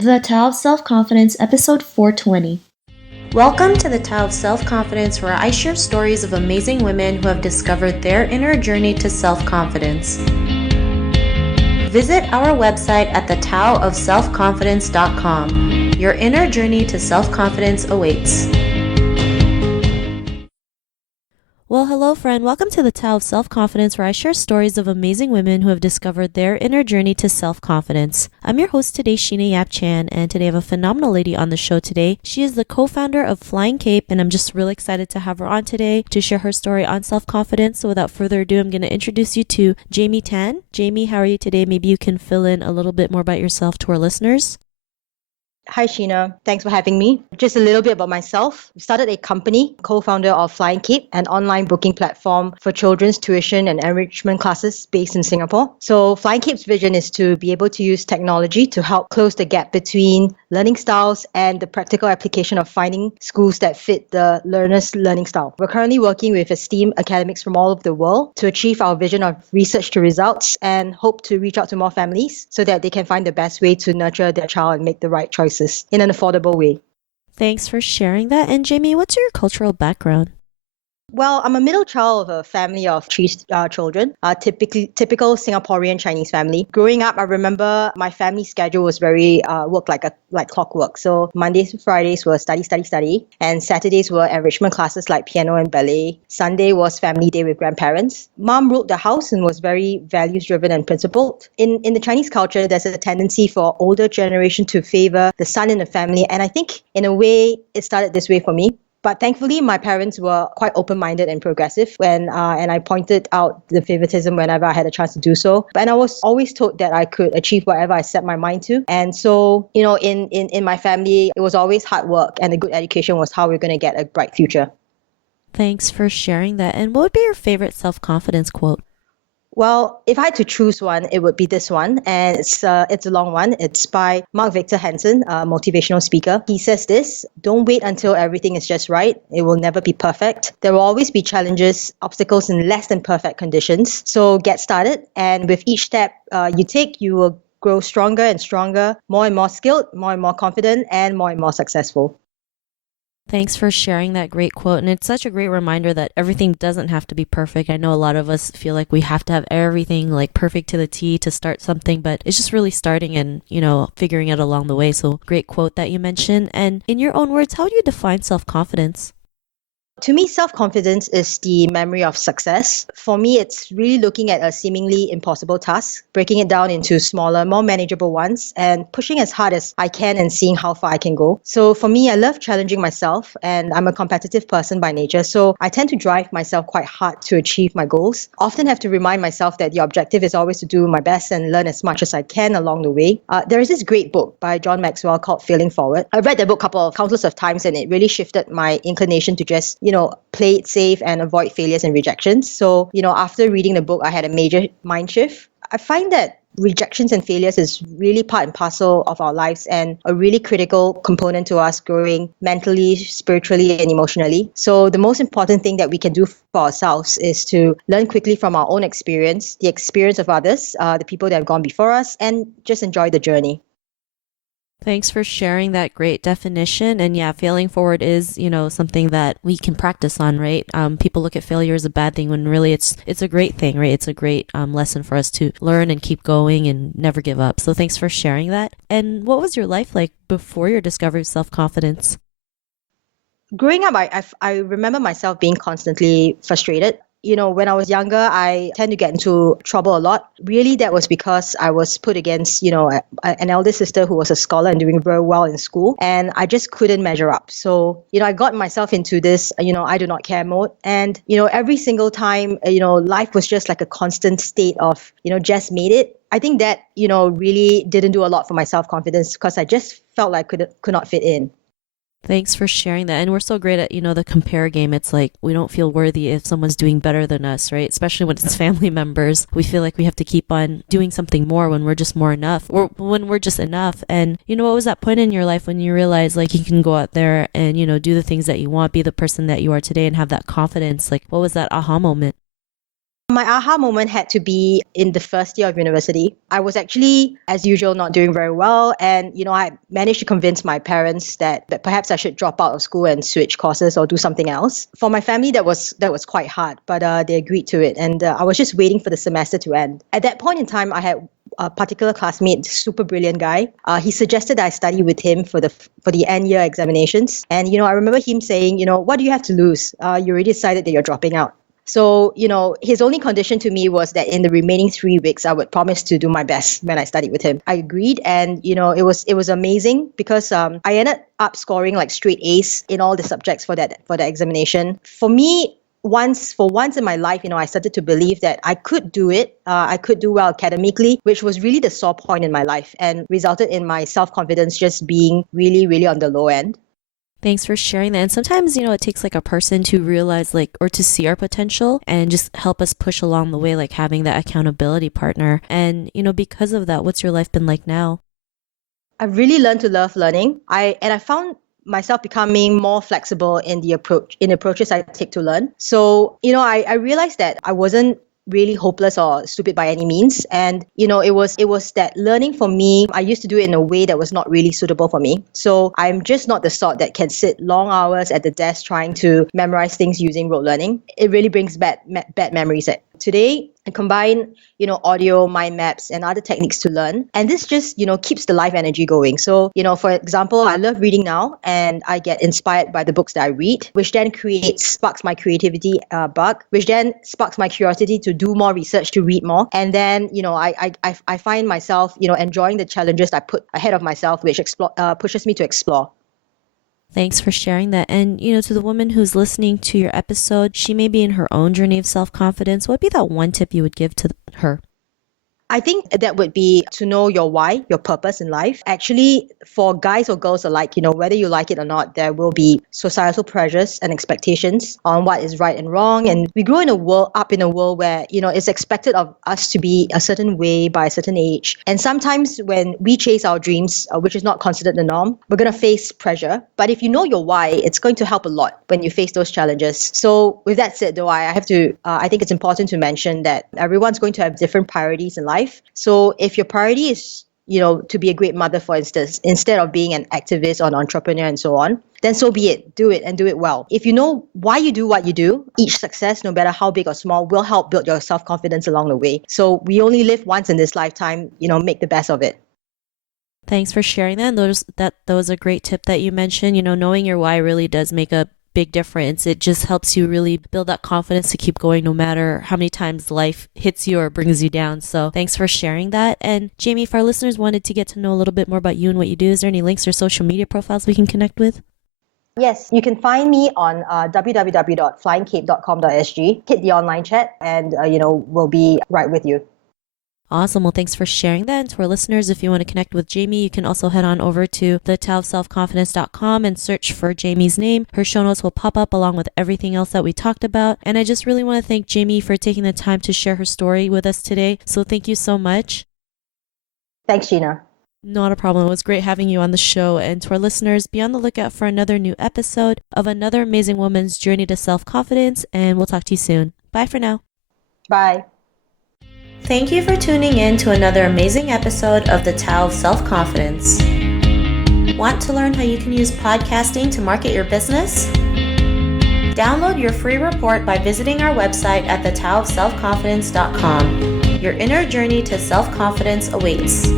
The Tao of Self-Confidence, episode 420. Welcome to the Tao of Self-Confidence, where I share stories of amazing women who have discovered their inner journey to self-confidence. Visit our website at thetaoofselfconfidence.com. Your inner journey to self-confidence awaits. Well, hello, friend. Welcome to the Tao of Self-Confidence, where I share stories of amazing women who have discovered their inner journey to self-confidence. I'm your host today, Sheena Yap Chan, and today I have a phenomenal lady on the show today. She is the co-founder of Flying Cape, and I'm just really excited to have her on today to share her story on self-confidence. So without further ado, I'm going to introduce you to Jamie Tan. Jamie, how are you today? Maybe you can fill in a little bit more about yourself to our listeners. Hi, Sheena. Thanks for having me. Just a little bit about myself. I started a company, co-founder of Flying Cape, an online booking platform for children's tuition and enrichment classes based in Singapore. So Flying Cape's vision is to be able to use technology to help close the gap between learning styles and the practical application of finding schools that fit the learner's learning style. We're currently working with esteemed academics from all over the world to achieve our vision of research to results and hope to reach out to more families so that they can find the best way to nurture their child and make the right choices in an affordable way. Thanks for sharing that. And Jamie, what's your cultural background? Well, I'm a middle child of a family of three children, typical Singaporean Chinese family. Growing up, I remember my family schedule was very work like clockwork. So Mondays to Fridays were study, and Saturdays were enrichment classes like piano and ballet. Sunday was family day with grandparents. Mom ruled the house and was very values driven and principled. In the Chinese culture, there's a tendency for older generation to favor the son in the family, and I think in a way it started this way for me. But thankfully, my parents were quite open-minded and progressive and I pointed out the favoritism whenever I had a chance to do so. And I was always told that I could achieve whatever I set my mind to. And so, in my family, it was always hard work and a good education was how we're going to get a bright future. Thanks for sharing that. And what would be your favorite self-confidence quote? Well, if I had to choose one, it would be this one. And it's a long one. It's by Mark Victor Hansen, a motivational speaker. He says this: don't wait until everything is just right. It will never be perfect. There will always be challenges, obstacles, and less than perfect conditions. So get started. And with each step you take, you will grow stronger and stronger, more and more skilled, more and more confident, and more successful. Thanks for sharing that great quote. And it's such a great reminder that everything doesn't have to be perfect. I know a lot of us feel like we have to have everything like perfect to the T to start something, but it's just really starting and, figuring it along the way. So great quote that you mentioned. And in your own words, how do you define self-confidence? To me, self-confidence is the memory of success. For me, it's really looking at a seemingly impossible task, breaking it down into smaller, more manageable ones, and pushing as hard as I can and seeing how far I can go. So for me, I love challenging myself, and I'm a competitive person by nature. So I tend to drive myself quite hard to achieve my goals. Often have to remind myself that the objective is always to do my best and learn as much as I can along the way. There is this great book by John Maxwell called Failing Forward. I've read the book countless of times, and it really shifted my inclination to just play it safe and avoid failures and rejections. So, after reading the book, I had a major mind shift. I find that rejections and failures is really part and parcel of our lives and a really critical component to us growing mentally, spiritually, and emotionally. So the most important thing that we can do for ourselves is to learn quickly from our own experience, the experience of others, the people that have gone before us, and just enjoy the journey. Thanks for sharing that great definition. And yeah, failing forward is, something that we can practice on, right? People look at failure as a bad thing when really it's a great thing, right? It's a great lesson for us to learn and keep going and never give up. So thanks for sharing that. And what was your life like before your discovery of self-confidence? Growing up, I remember myself being constantly frustrated. When I was younger, I tend to get into trouble a lot. Really, that was because I was put against, an elder sister who was a scholar and doing very well in school. And I just couldn't measure up. So, I got myself into this, I do not care mode. And, every single time, life was just like a constant state of, just made it. I think that, really didn't do a lot for my self-confidence because I just felt like I could not fit in. Thanks for sharing that. And we're so great at, the compare game. It's like we don't feel worthy if someone's doing better than us, right? Especially when it's family members. We feel like we have to keep on doing something more when we're just more enough or when we're just enough. And, what was that point in your life when you realized like you can go out there and, do the things that you want, be the person that you are today and have that confidence? Like, what was that aha moment? My aha moment had to be in the first year of university. I was actually, as usual, not doing very well. And, I managed to convince my parents that perhaps I should drop out of school and switch courses or do something else. For my family, that was quite hard, but they agreed to it. And I was just waiting for the semester to end. At that point in time, I had a particular classmate, super brilliant guy. He suggested that I study with him for the end year examinations. And, I remember him saying, what do you have to lose? You already decided that you're dropping out. So, his only condition to me was that in the remaining 3 weeks, I would promise to do my best when I studied with him. I agreed. And, it was amazing because I ended up scoring like straight A's in all the subjects for the examination. For me, for once in my life, I started to believe that I could do it. I could do well academically, which was really the sore point in my life and resulted in my self-confidence just being really, really on the low end. Thanks for sharing that. And sometimes, it takes like a person to realize or to see our potential and just help us push along the way, like having that accountability partner. And, because of that, what's your life been like now? I've really learned to love learning. I found myself becoming more flexible in the approaches I take to learn. So, I realized that I wasn't really hopeless or stupid by any means. And, it was that learning for me, I used to do it in a way that was not really suitable for me. So I'm just not the sort that can sit long hours at the desk trying to memorize things using rote learning. It really brings bad memories. Today, I combine, audio, mind maps, and other techniques to learn. And this just, keeps the life energy going. So, for example, I love reading now, and I get inspired by the books that I read, which then sparks my creativity bug, which then sparks my curiosity to do more research, to read more. And then, I find myself, enjoying the challenges I put ahead of myself, which pushes me to explore. Thanks for sharing that. And, to the woman who's listening to your episode, she may be in her own journey of self-confidence. What would be that one tip you would give to her? I think that would be to know your why, your purpose in life. Actually, for guys or girls alike, whether you like it or not, there will be societal pressures and expectations on what is right and wrong. And we grow up in a world where, it's expected of us to be a certain way by a certain age. And sometimes when we chase our dreams, which is not considered the norm, we're going to face pressure. But if you know your why, it's going to help a lot when you face those challenges. So with that said, though, I think it's important to mention that everyone's going to have different priorities in life. So if your priority is, to be a great mother, for instance, instead of being an activist or an entrepreneur and so on, then so be it. Do it and do it well. If you know why you do what you do, each success, no matter how big or small, will help build your self-confidence along the way. So we only live once in this lifetime, make the best of it. Thanks for sharing that. And that was a great tip that you mentioned. Knowing your why really does make a big difference. It just helps you really build that confidence to keep going no matter how many times life hits you or brings you down. So thanks for sharing that. And Jamie, if our listeners wanted to get to know a little bit more about you and what you do, is there any links or social media profiles we can connect with? Yes, you can find me on www.flyingcape.com.sg. Hit the online chat and, we'll be right with you. Awesome. Well, thanks for sharing that. And to our listeners, if you want to connect with Jamie, you can also head on over to thetaoofselfconfidence.com and search for Jamie's name. Her show notes will pop up along with everything else that we talked about. And I just really want to thank Jamie for taking the time to share her story with us today. So thank you so much. Thanks, Sheena. Not a problem. It was great having you on the show. And to our listeners, be on the lookout for another new episode of another amazing woman's journey to self-confidence. And we'll talk to you soon. Bye for now. Bye. Thank you for tuning in to another amazing episode of the Tao of Self-Confidence. Want to learn how you can use podcasting to market your business? Download your free report by visiting our website at thetaoofselfconfidence.com. Your inner journey to self-confidence awaits.